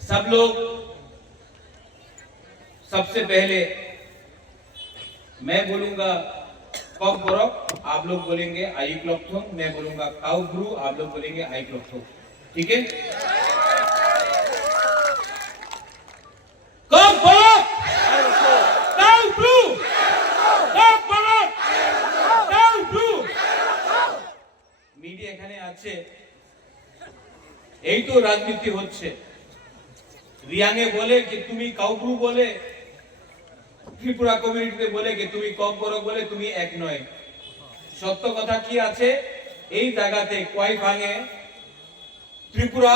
सब लोग, सबसे पहले मैं बोलूंगा कॉक बोरक, आप लोग बोलेंगे आई क्लॉक, मैं बोलूंगा काउ ब्रू, आप लोग बोलेंगे आई क्लॉक। ठीक है? कॉक बोरक, काउ ब्रू, कॉक बोरक, काउ ब्रू। মিডিয়া এখানে আছে, এই তো রাজনীতি হচ্ছে। রিয়াংয়ে বলে कि তুমি কাউব্রু বলে, ত্রিপুরা কমিউনিটিতে বলে कि তুমি ককবরক বলে, তুমি এক নয়। সত্য কথা কি আছে, এই জায়গাতে কয় ভাঙে ত্রিপুরা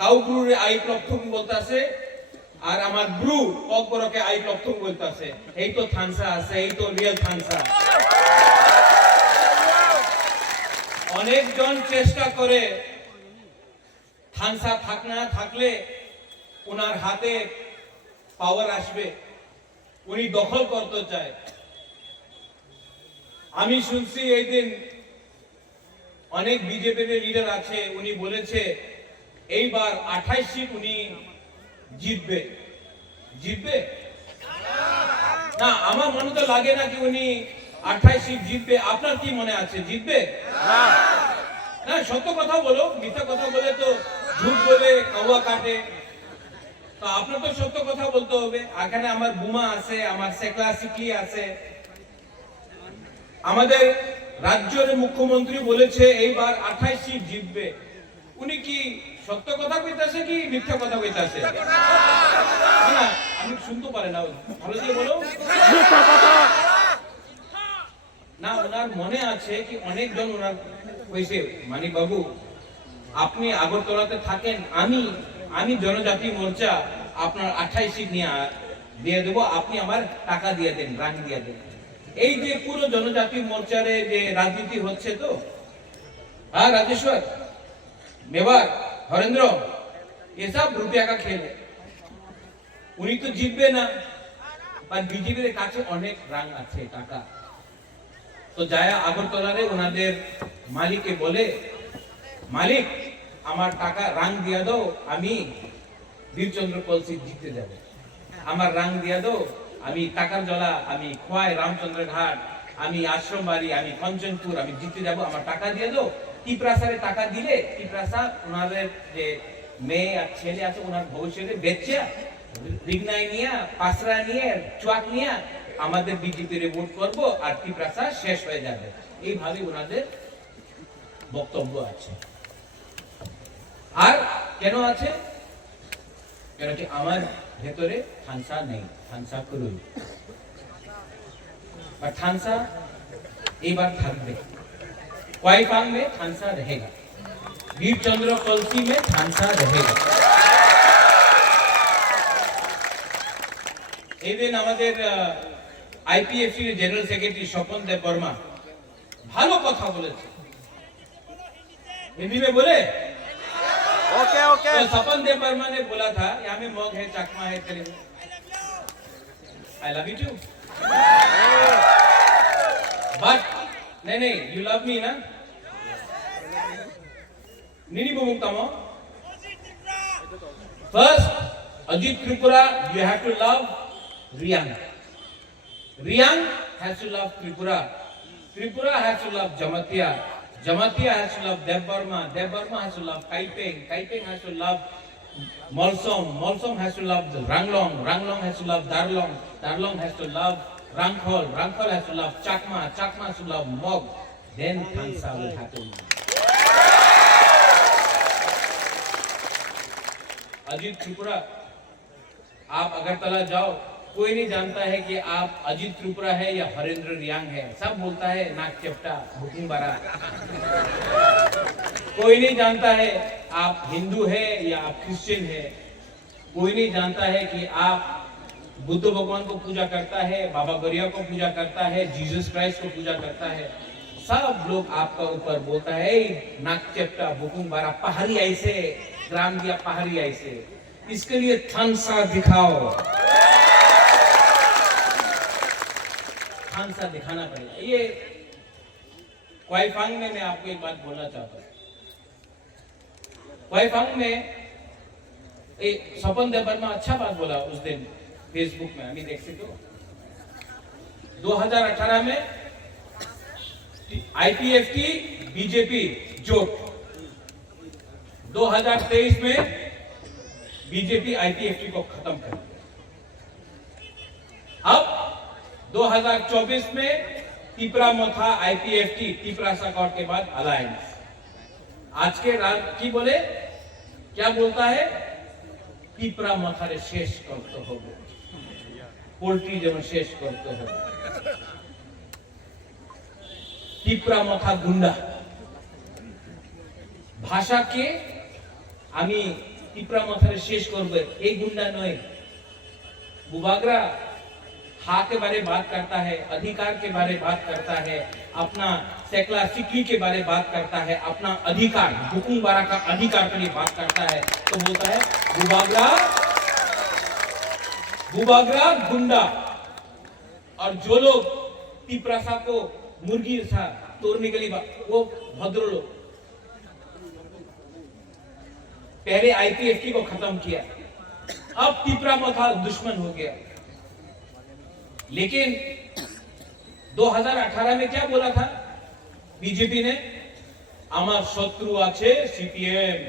কাউব্রুরে আই প্লথুম বলতাছে, আর আমার ব্রু ককবরকে আই প্লথুম বলতাছে। এই তো থানসা আছে, এই তো রিয়েল থানসা। অনেকজন চেষ্টা করে থানসা থাকনা থাকলে ওনার হাতে পাওয়ার আসবে, উনি দখল করতে চায়। আমি শুনছি এই দিন অনেক বিজেপির লিডার আছে, উনি বলেছে এইবার 28 সিট উনি জিতবে। জিতবে না, আমার মনে তো লাগে না কি উনি 28 সিট জিতবে। আপনার কি মনে আছে জিতবে? না, সত্য কথা বলো, মিথ্যা কথা বলে তো ঝুট বলে কাওয়া কাটে। তো আপনার তো সত্য কথা বলতে হবে। এখানে আমার বুমা আছে, আমার সেকলা সিকলি আছে। আমাদের রাজ্যের মুখ্যমন্ত্রী বলেছে এইবার 28 সিট জিতবে। উনি কি সত্য কথা কইতাছে কি মিথ্যা কথা কইতাছে? না, আমি শুনতে পারে না, ভালো করে বলো। মিথ্যা কথা না, ওনার মনে আছে কি অনেকজন ওনার কইছে মানিক বাবু আপনি আগরতলাতে থাকেন, আমি জনজাতি মোর্চা আপনার 28 সিট নিয়ে দিয়ে দেবো, আপনি আমার টাকা দিয়ে দেন, রাং দিয়ে দেন। এই যে পুরো জনজাতি মোর্চারে যে রাজনীতি হচ্ছে, তো हाँ राजेश्वर, मेवाड़, हरेंद्र, ये सब रुपया का खेल है। उन्हीं तो जीतबे ना, पर बीजेपीर काছে অনেক রাং আছে, টাকা। তো যায় আগরতলারে ওনাদের মালিককে বলে, মালিক আমার টাকা রাং দিয়া দাও, আমি বীরচন্দ্র কলসি জিতে যাব। আমার রাং দিয়া দাও, আমি টাকার জলা, আমি খোয়াই রামচন্দ্র ঘাট, আমি আশ্রম বাড়ি, আমি কঞ্চনপুর, আমি জিতে যাব, আমার টাকা দিয়ে দাও। টিপ্রাসারে টাকা দিলে টিপ্রাসা ওনাদের যে মেয়ে আর ছেলে আছে ওনার ভবিষ্যতে বেচে রিগনাই নিয়ে, পাসরা নিয়ে, চুয়াক নিয়ে আমাদের বিজেপির ভোট করব আর টিপ্রাসা শেষ হয়ে যাবে। এইভাবে ওনাদের বক্তব্য আছে। আর কেন আছে? কেন কি আমার ভেতরে থানসা নেই, থানসা করুই। বা থানসা এবার থাকবে। क्वाईफांग में थानसा रहेगा, वीरचंद्र कलसी में थानसा रहेगा। এই দিন আমাদের আইপিএফসি জেনারেল সেক্রেটারি স্বপন দেব বর্মা ভালো কথা বলেছে। हिंदी में बोले? Okay okay. तो स्वपन देव वर्मा ने बोला था, यहाँ में मग है, चकमा है, Telugu. I love you too. But नहीं, you love me ना? नहीं बोलता हूँ। First, Ajit Tripura, you have to love Riang. Riang has to love Tripura. Tripura has to love Jamatia. Jamatia has to love Dev Burma. Dev Burma has to love Kaipeng. Kaipeng has to love Molsom. Molsom has to love Ranglong. Ranglong has to love Darlong. Darlong has to love Rangkhol. Rangkhol has to love Chakma. Chakma has to love Mog. Then Thansa will happen. Ajit Tripura, आप अगरतला जाओ, कोई नहीं जानता है कि आप अजीत त्रिपुरा है या हरेंद्र रियांग है। सब बोलता है नाक चपटा, बुकिंग बारा। कोई नहीं जानता है आप हिंदू है या आप क्रिश्चियन है। कोई नहीं जानता है कि आप बुद्ध भगवान को पूजा करता है, बाबा गौरिया को पूजा करता है, जीसस क्राइस्ट को पूजा करता है। सब लोग आपका ऊपर बोलता है नाक चपटा, बुकिंग बारा, पहाड़ी ऐसे, ग्राम दिया पहाड़ी ऐसे। इसके लिए थानसा दिखाओ, थानसा दिखाना पड़ेगा। ये क्वाइफांग में मैं आपको एक बात बोलना चाहता हूँ। क्वाइफांग में स्वपन देव वर्मा अच्छा बात बोला उस दिन फेसबुक में, अभी देख सकते हो। 2018 में आईपीएफ की बीजेपी जोट, 2023 में बीजेपी आईपीएफटी को खत्म कर दिया। अब 2024 में तिपरा मोथा आईपीएफटी तिपरा साकौट के बाद अलायंस। आज के रात की बोले क्या बोलता है, तिपरा मोथारे शेष करते हो, पोल्ट्री जेमन शेष करते हो। तिपरा मोथा गुंडा भाषा के आमी तिपरा मोथारे शेष करबे, এই गुंडा नय। बुबागरा हा के बारे बात करता है, अधिकार के बारे बात करता है, अपना सेकला सिकली के बारे बात करता है, अपना अधिकार हुकुम बारा का अधिकार के लिए बात करता है, तो बोलता है बुबागरा गुंडा। और जो लोग तिपरासा को मुर्गी सा तोड़ने के लिए वो भद्र लोग, पहले आईपीएफटी को खत्म किया, अब तिपरा मोथा दुश्मन हो गया। लेकिन 2018 में क्या बोला था बीजेपी ने, আমার শত্রু আছে সিপিএম।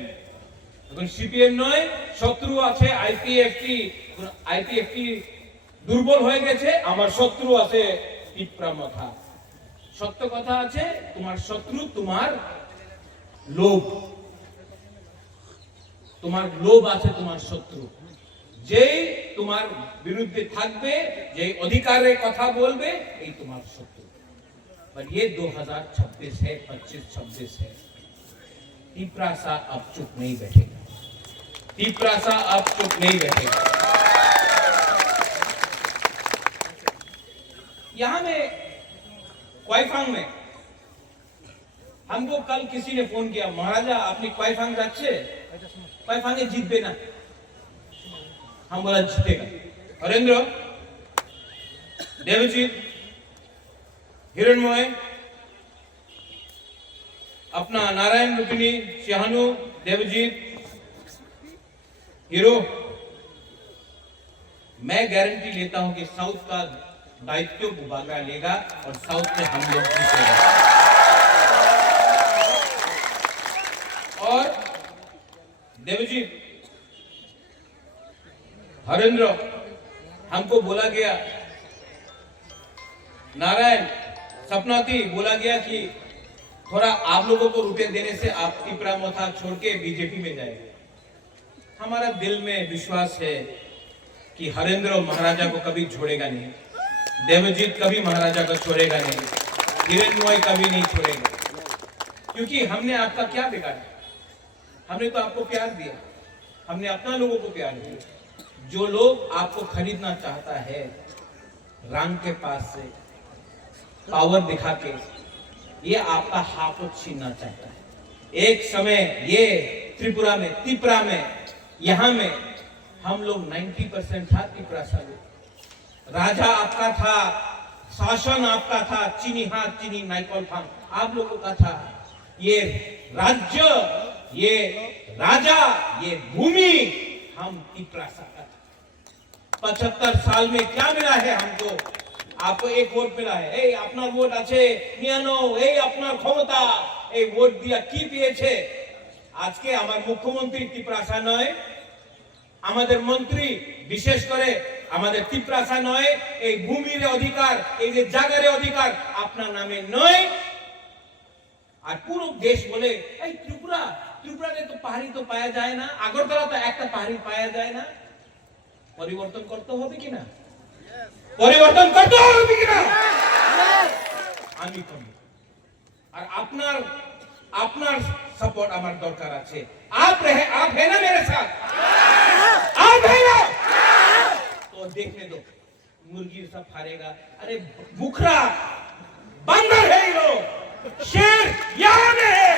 এখন সিপিএম নয়, শত্রু আছে আইপিএফটি। আইপিএফটি দুর্বল হয়ে গেছে, আমার শত্রু আছে তিপরা মাথা। সত্য কথা আছে, তোমার শত্রু তোমার লোভ, তোমার লোভ আছে তোমার শত্রু। যেই তোমার বিরুদ্ধে থাকবে, যেই অধিকারের কথা বলবে, এই তোমার শত্রু। पर ये 2026 है, 25-26 है। तिपरासा अब चुप नहीं बैठेगा, तिपरासा अब चुप नहीं बैठेगा। यहां में क्वाइफांग में हमको कल किसी ने फोन किया, महाराजा अपनी क्वाइफांग যাচ্ছে, क्वाइफांगे जीतबे ना। हम बोला जीतेगा। हरेंद्र, देवजीत, हिरणमय, अपना नारायण रुक्मिणी, शाहनु, देवजीत, हीरो, मैं गारंटी लेता हूं कि साउथ का दायित्व बुबागरा लेगा और साउथ में हम लोग जीतेंगे। और देवजीत, हरेंद्र, हमको बोला गया, नारायण, सपना थी, बोला गया कि थोड़ा आप लोगों को रुपए देने से आप तिपरा मोथा छोड़ के बीजेपी में जाएंगे। हमारा दिल में विश्वास है कि हरेंद्र महाराजा को कभी छोड़ेगा नहीं, देवजीत कभी महाराजा को छोड़ेगा नहीं, हिरणमय कभी नहीं छोड़ेगा। क्योंकि हमने आपका क्या बिगाड़ा, हमने तो आपको प्यार दिया, हमने अपना लोगों को प्यार दिया। जो लोग आपको खरीदना चाहता है रंग के पास से, पावर दिखा के, ये आपका हाथ छीनना चाहता है। एक समय ये त्रिपुरा में, तिपरा में, यहां में हम लोग 90% था तिपरा सा लोग। राजा आपका था, शासन आपका था, चीनी हाथ चीनी नाइकल था, आप लोगों का था। ये राज्य, ये राजा, ये भूमि हम तिपरा सा का था। 75 साल में क्या मिला है हमको? आपको एक वोट मिला है, এই আপনার ভোট আছে নিয়ানো, এই আপনার ক্ষমতা, এই ভোট দিয়া কি পেয়েছে? আজকে আমার মুখ্যমন্ত্রী তিপরাসা নয়, আমাদের মন্ত্রী বিশেষ করে আমাদের তিপরাসা নয়, এই ভূমির অধিকার, এই যে জায়গার অধিকার আপনার নামে নয়। আর পুরো দেশ বলে এই ত্রিপুরা, ত্রিপুরাতে তো পাহাড়ি তো পাওয়া যায় না, আগরতলা তো একটা পাহাড়ি পাওয়া যায় না। পরিবর্তন করতে হবে কিনা? পরিবর্তন করতে হবে কিনা? আমি করি। আর আপনার আপনার সাপোর্ট আমার দরকার আছে। आप है ना मेरे साथ? आप है ना? तो देखने दो, मुर्गी सब हारेगा। अरे बुखरा बंदर है ये लोग, शेर यहाँ में है।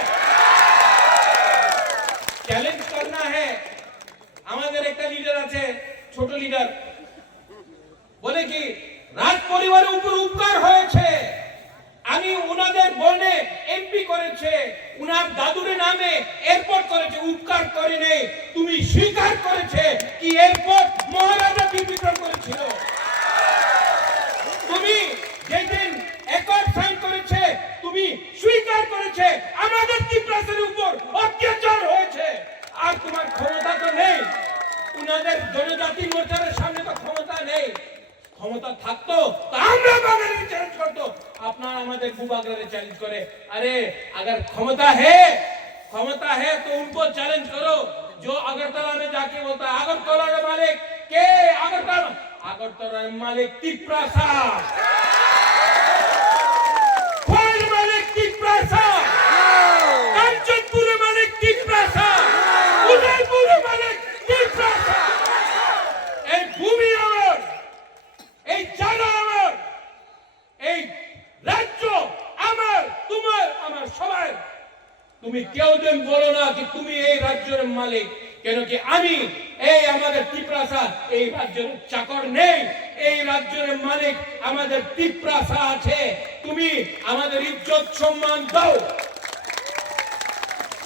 চ্যালেঞ্জ करना है। আমাদের একটা লিডার আছে, ছোট লিডার, বলে কি রাজ পরিবারের উপর উপকার হয়েছে, আমি ওনাদের বনে এই নামে এয়ারপোর্ট করেছে, উপকার করে নেই। তুমি স্বীকার করেছে কি এয়ারপোর্ট মহারাজা বিতরণ করেছিল। তুমি যেদিন একর সাইন করেছে, তুমি স্বীকার করেছে আমাদের ত্রিপ্রাসের উপর অত্যাচার হয়েছে। আর তোমার ক্ষমতা তো নেই, উনাদের জনজাতি মোর্চার সামনে তো ক্ষমতা নেই। ক্ষমতা থাকতো তো আমরা বাঙালি চ্যালেঞ্জ করতো, আপনারা আমাদের भूभागरे चैलेंज करे। अरे अगर क्षमता है तो उनको चैलेंज करो। जो अगरतला में जाके बोलता है अगरतला का मालिक के, अगरतला मालिक ত্রিপ্রাসা, खोल मालिक ত্রিপ্রাসা, कांचनपुर मालिक ত্রিপ্রাসা, उदयपुर मालिक ত্রিপ্রাসা। এই ভূমি আমার, এই জায়গা আমার, এই রাজ্য আমার, তোমার আমার সবাই। তুমি কেউ দিন বলো না কি তুমি এই রাজ্যের মালিক, কেন কি আমি এই আমাদের ত্রিপ্রাসা এই রাজ্যের চাকর নেই। এই রাজ্যের মালিক আমাদের ত্রিপ্রাসা আছে। তুমি আমাদের ইজ্জত সম্মান দাও।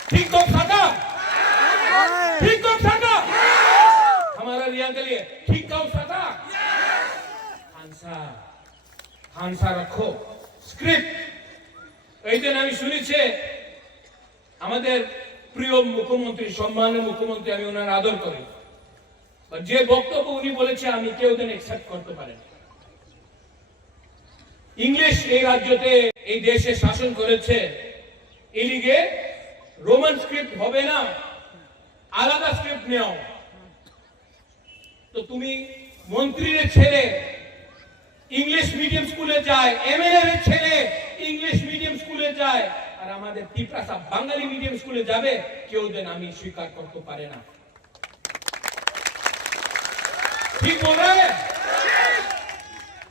ठीक तो साका, ठीक तो साका, हमारा रिया के लिए ठीक तो साका। হানসা রাখো স্ক্রিপ্ট। এই দিন আমি শুনেছি আমাদের প্রিয় মুখ্যমন্ত্রী, সম্মানীয় মুখ্যমন্ত্রী, আমি ওনার আদর করি, যে বক্তব্য উনি বলেছে আমি কেউ দিন একসেপ্ট করতে পারেন। ইংলিশ এই রাজ্যতে এই দেশে শাসন করেছে, এই লিগে রোমান স্ক্রিপ্ট হবে না, আলাদা স্ক্রিপ্ট নেও। তো তুমি মন্ত্রীর ছেলে इंग्लिश मीडियम स्कूले जाए, एमएलए ছেলে इंग्लिश मीडियम स्कूले जाए, আর আমাদের ত্রিপ্রাসা বাঙালি মিডিয়াম স্কুলে যাবে, কেউ দেন আমি স্বীকার করতে পারে না। ठीक बोल रहा है,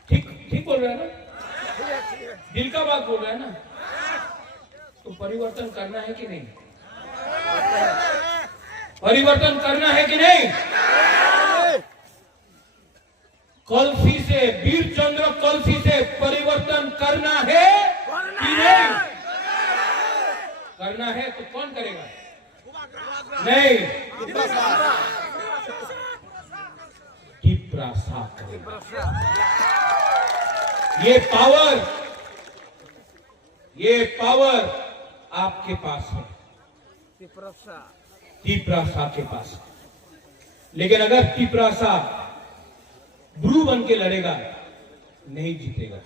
ठीक बोल रहा है ना, दिल का बात बोल रहा है ना। तो परिवर्तन करना है कि नहीं, परिवर्तन करना है कि नहीं। कलसी से, वीर चंद्र कलसी से परिवर्तन करना है कि नहीं। करना है तो कौन करेगा, नहीं ত্রিপ্রাসা करेगा। ये पावर आपके पास है, ত্রিপ্রাসা के पास। लेकिन अगर ত্রিপ্রাসা ब्रू बन के लड़ेगा नहीं जीतेगा,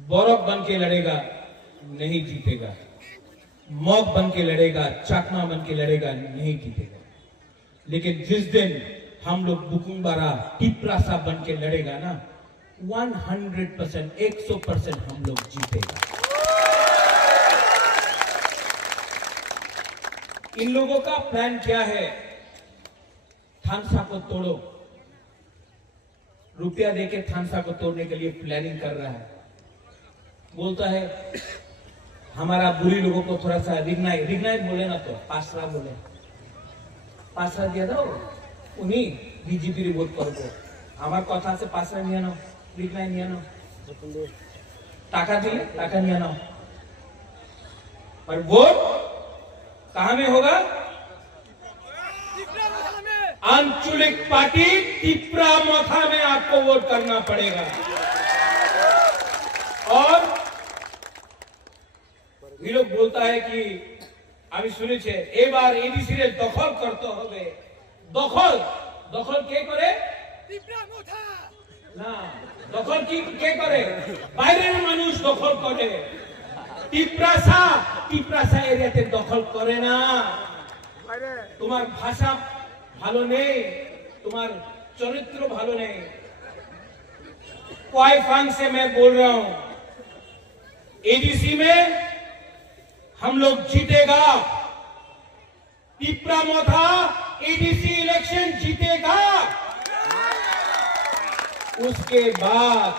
बौरव बन के लड़ेगा नहीं जीतेगा, मौक बन के लड़ेगा, चाकमा बन के लड़ेगा नहीं जीतेगा। लेकिन जिस दिन हम लोग बुकुंबारा ত্রিপ্রাসা बन के लड़ेगा ना, 100%, 100% हम लोग जीतेगा। इन लोगों का प्लान क्या है, थानसा को तोड़ो, रुपया देके थानसा को तोड़ने के लिए प्लानिंग कर रहा है। बोलता है हमारा बुरी लोगों को थोड़ा सा रिग्नाइट बोले ना, तो पासरा बोले, पासरा दिया दो उन्हीं बीजेपी रे वोट करबो। আমার কথা আছে পাসরা নিয়ে নাও, রিগ্নাইট নিয়ে নাও, টাকা দিলে টাকা নিয়ে নাও, पर वोट कहां में होगा, आंचलिक पार्टी ত্রিপ্রামথা में आपको वोट करना पड़ेगा। और ये लोग बोलता है कि अभी सुने छे এবার এডিসি রে দখল করতে হবে। দখল দখল কে করে, ত্রিপ্রামথা না, দখল কি কে করে, বাইরের মানুষ দখল করে। ত্রিপ্রাসা এরিয়াতে দখল করে না। তোমার ভাষা ভালো নেই, তোমার চরিত্র ভালো নেই। क्वाइफांग से मैं बोल रहा हूं, एडीसी में हम लोग जीतेगा, ত্রিপ্রামথা एडीसी इलेक्शन जीतेगा। उसके बाद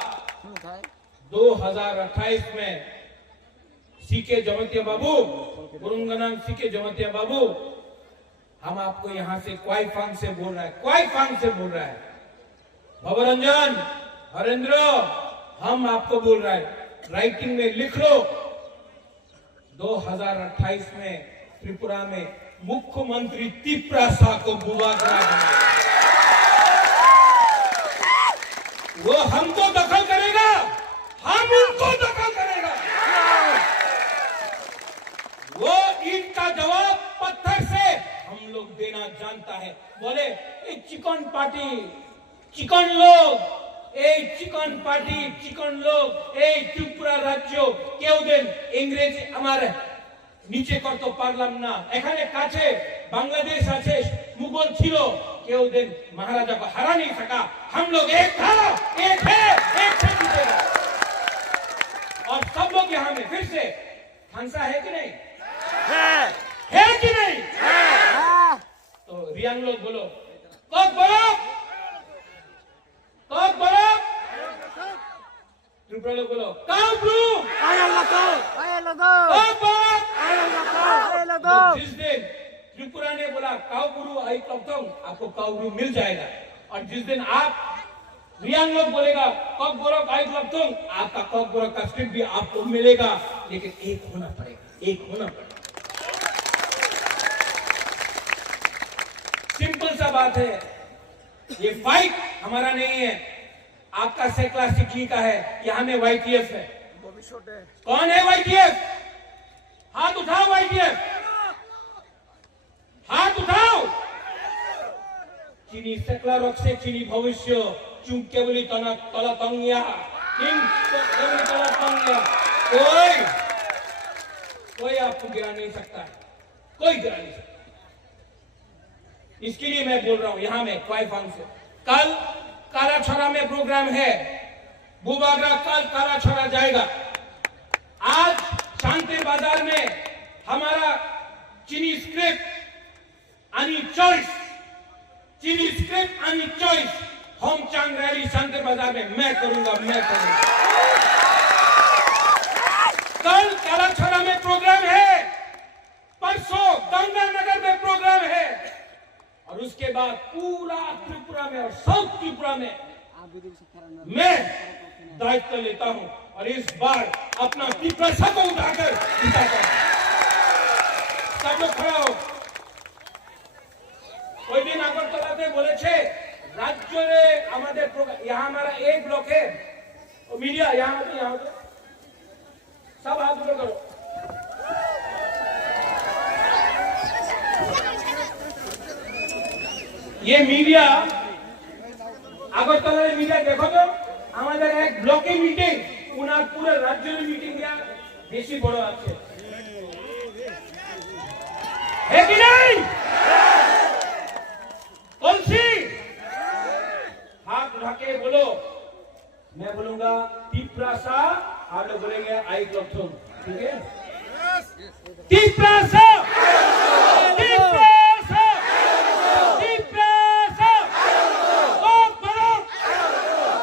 2028 में सीके जमतिया बाबू, गुरुंगनाम सीके जमतिया बाबू, हम आपको यहां से क्वाइफांग से बोल रहा है, क्वाइफांग से बोल रहा है, भवरंजन हरेंद्र हम आपको बोल रहा है, राइटिंग में लिख लो, 2028 में त्रिपुरा में मुख्यमंत्री तिप्रासा को बुबागरा बनाएगा। वो हमको दखल करेगा, हम उनको दखल करेगा। वो इनका जवाब पत्थर से हम लोग देना जानता है। बोले एक चिकन पार्टी, चिकन लोग, এই চিকন পার্টি চিকন লোক এই ত্রিপুরা রাজ্য কেউ দিন ইংরেজ আমার নিচে করতে পারলাম না। এখানে কাছে বাংলাদেশ আছে, মুঘল ছিল, কেউ দিন महाराजा को हरा नहीं सका। हम लोग एक था, एक है, एक से जीतेगा। और सब लोग यहाँ में फिर से खानसा है कि नहीं? है कि नहीं? तो रियांग लोग बोलो, कब बोलो, कब बोलो, त्रिपुरा लोग बोलो, कब ब्रू, आया लगो, कब बोलो, आया लगो। जिस दिन त्रिपुरा ने बोला काउबुरु आई कब्तों, आपको काउबुरु मिल जाएगा। और जिस दिन आप रियांग लोग बोलेगा कब बोलो आई कब्तों, आपका कब बोलो का स्क्रिप्ट भी आपको मिलेगा। लेकिन एक होना पड़ेगा, एक होना पड़ेगा। सिंपल सा बात है, ये फाइट हमारा नहीं है, आपका सेक्ला सिकली का है। यहाँ में YTF है। कौन है YTF? हाथ उठाओ YTF, हाथ उठाओ। चीनी सेक्ला रॉक से चीनी भविष्य चुम केवली तना तला तंगिया किम केवली तला तंगिया, कोई आपको गिरा नहीं सकता है, कोई गिरा नहीं सकता। इसके लिए मैं बोल रहा हूं यहाँ में क्वाइफांग से। कल कालाछड़ा में प्रोग्राम है, बुबागरा कल कालाछड़ा जाएगा। आज शांति बाजार में हमारा चीनी स्क्रिप्ट आणि चॉइस, चीनी स्क्रिप्ट आणि चॉइस होम चांग रैली शांति बाजार में मैं करूंगा, मैं करूंगा। कल कालाछड़ा में प्रोग्राम है, परसों गंगानगर में प्रोग्राम है, और उसके बाद पूरा त्रिपुरा में और साउथ त्रिपुरा में मैं दायित्व लेता हूं। और इस बार अपना तिप्रासा को उठाकर जिताता हूं। सब लोग खड़ा हो। कोई दिन আগরতলাতে বলেছে রাজ্যে আমাদের यहाँ हमारा एक ब्लॉक है, मीडिया यहाँ सब हाथ ऊपर करो। ये मीडिया আগরতলা मीडिया देखो तो हमारे एक ब्लॉके मीटिंग उनार पूरे राज्य में मीटिंग या बेसी बड़ আছে है कि नहीं? तुलसी हाथ उठा के बोलो, मैं बोलूंगा तिप्रासा, आप लोग बोलेंगे आई क्लॉथुम, ठीक है? तिप्रासा